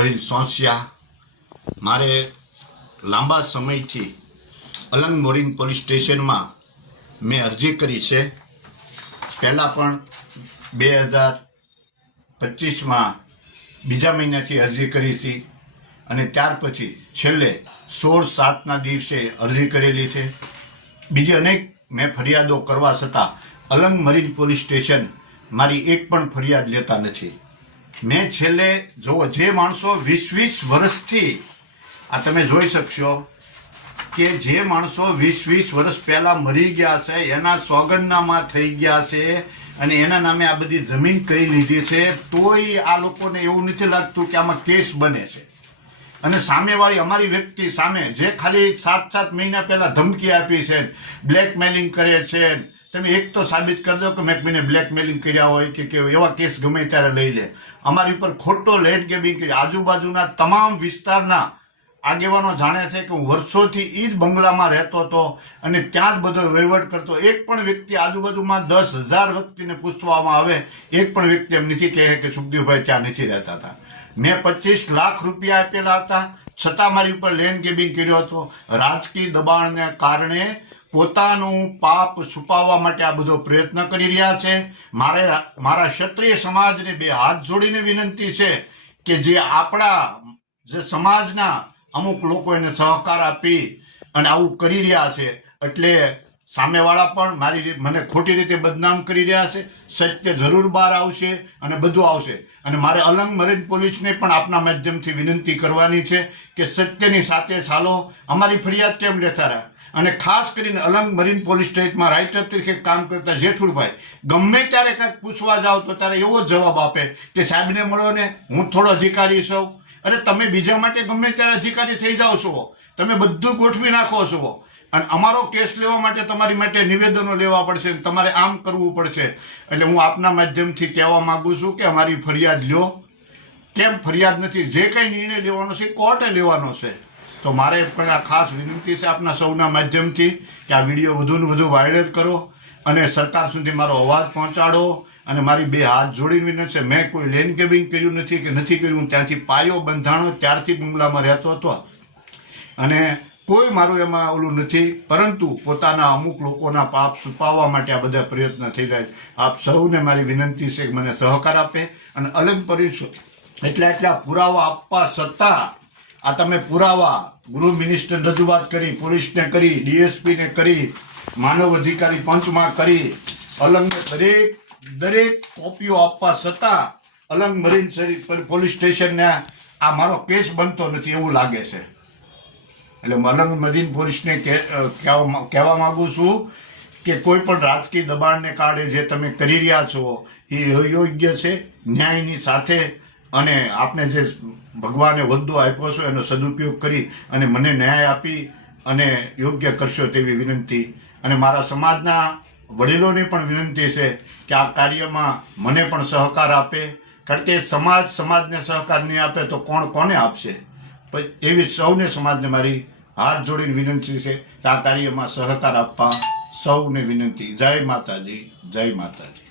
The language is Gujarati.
સોહિલ સોંસિયા। મારે લાંબા સમયથી અલંગ મોરીન પોલીસ સ્ટેશનમાં મેં અરજી કરી છે। પહેલાં પણ 2025માં બીજા મહિનાથી અરજી કરી હતી અને ત્યાર પછી છેલ્લે 16/7ના દિવસે અરજી કરેલી છે। બીજી અનેક મેં ફરિયાદો કરવા છતાં અલંગ મરીન પોલીસ સ્ટેશન મારી એક પણ ફરિયાદ લેતા નથી। મેં છેલ્લે જો જે માણસો 20 વર્ષથી આ તમે જોઈ શકશો કે જે માણસો 20 વર્ષ પહેલાં મરી ગયા છે, એના સોગંદનામા થઈ ગયા છે અને એના નામે આ બધી જમીન કરી લીધી છે, તોય આ લોકોને એવું નથી લાગતું કે આમાં કેસ બને છે। અને સામેવાળી અમારી વ્યક્તિ સામે જે ખાલી 7 મહિના પહેલાં ધમકી આપી છે, બ્લેકમેલિંગ કરે છે, તમે એક તો સાબિત કરી દો કે મેં કોઈને બ્લેકમેલિંગ કર્યા હોય કે એવા કેસ ગમે ત્યારે લઈ લે। અમારી ઉપર ખોટો લેન્ડ ગ્રેબિંગ કરી, આજુબાજુના તમામ વિસ્તારના આગેવાનો જાણે છે કે હું વર્ષોથી એ જ બંગલામાં રહેતો હતો અને ત્યાં જ બધો વહીવટ કરતો। એક પણ વ્યક્તિ આજુબાજુમાં 10,000 વ્યક્તિને પૂછવામાં આવે, એક પણ વ્યક્તિ એમ નથી કહે કે સુખદેવભાઈ ત્યાં નથી રહેતા હતા। મેં 25 લાખ રૂપિયા આપેલા હતા, છતાં મારી ઉપર લેન્ડ ગ્રેબિંગ કર્યો હતો। રાજકીય દબાણને કારણે પોતાનું પાપ છુપાવવા માટે આ બધો પ્રયત્ન કરી રહ્યા છે। મારા ક્ષત્રિય સમાજને 2 હાથ જોડીને વિનંતી છે કે જે આપણા જે સમાજના અમુક લોકો એને સહકાર આપી અને આવું કરી રહ્યા છે, એટલે સામેવાળા પણ મને ખોટી રીતે બદનામ કરી રહ્યા છે। સત્ય જરૂર બહાર આવશે અને બધું આવશે। અને મારે અલંગ મરીન પોલીસને પણ આપના માધ્યમથી વિનંતી કરવાની છે કે સત્યની સાથે ચાલો, અમારી ફરિયાદ કેમ લેતા રહ્યા। અને ખાસ કરીને અલંગ મરીન પોલીસ સ્ટેશનમાં રાઇટર તરીકે કામ કરતા જેઠુરભાઈ ગમે ત્યારે કંઈક પૂછવા જાઓ તો ત્યારે એવો જ જવાબ આપે કે સાહેબને મળો ને, હું થોડો અધિકારી છું। અરે તમે બીજા માટે ગમે ત્યારે અધિકારી થઈ જાઓ છો, તમે બધું ગોઠવી નાખો છો અને અમારો કેસ લેવા માટે તમારી માટે નિવેદનો લેવા પડશે, તમારે આમ કરવું પડશે। એટલે હું આપના માધ્યમથી કહેવા માગું છું કે અમારી ફરિયાદ લ્યો। કેમ ફરિયાદ નથી? જે કંઈ નિર્ણય લેવાનો છે કોર્ટે લેવાનો છે। તો મારે પણ આ ખાસ વિનંતી છે આપના સૌના માધ્યમથી કે આ વિડીયો વધુને વધુ વાયરલ કરો અને સરકાર સુધી મારો અવાજ પહોંચાડો। અને મારી 2 હાથ જોડીને વિનંતી છે, મેં કોઈ લેન્ડ ગ્રેબિંગ કર્યું નથી કે નથી કર્યું। ત્યાંથી પાયો બંધાણો ત્યારથી બંગલામાં રહેતો હતો અને કોઈ મારું એમાં ઓલું નથી, પરંતુ પોતાના અમુક લોકોના પાપ છુપાવવા માટે આ બધા પ્રયત્ન થઈ જાય છે। આપ સૌને મારી વિનંતી છે કે મને સહકાર આપે અને અલંગ પરિષદ એટલા પુરાવા આપવા છતાં આ તમે પુરાવા ગૃહ મિનિસ્ટરને રજૂઆત કરી, પોલીસને કરી, ડીએસપીને કરી, માનવ અધિકારી પંચમાં કરી, અલંગને દરેક કોપીઓ આપવા છતાં અલંગ મરીન પોલીસ સ્ટેશનને આ મારો કેસ બનતો નથી એવું લાગે છે। એટલે અલંગ મરીન પોલીસને કહેવા માગું છું કે કોઈ પણ રાજકીય દબાણને કારણે જે તમે કરી રહ્યા છો એ અયોગ્ય છે। ન્યાયની સાથે અને આપને જે ભગવાને હોદ્દો આપ્યો છો એનો સદુપયોગ કરી અને મને ન્યાય આપી અને યોગ્ય કરશો તેવી વિનંતી। અને મારા સમાજના વડીલોની પણ વિનંતી છે કે આ કાર્યમાં મને પણ સહકાર આપે, કારણ કે સમાજને સહકાર નહીં આપે તો કોને આપશે? એવી સૌને સમાજને મારી હાથ જોડીને વિનંતી છે કે આ કાર્યમાં સહકાર આપવા સૌને વિનંતી। જય માતાજી, જય માતાજી।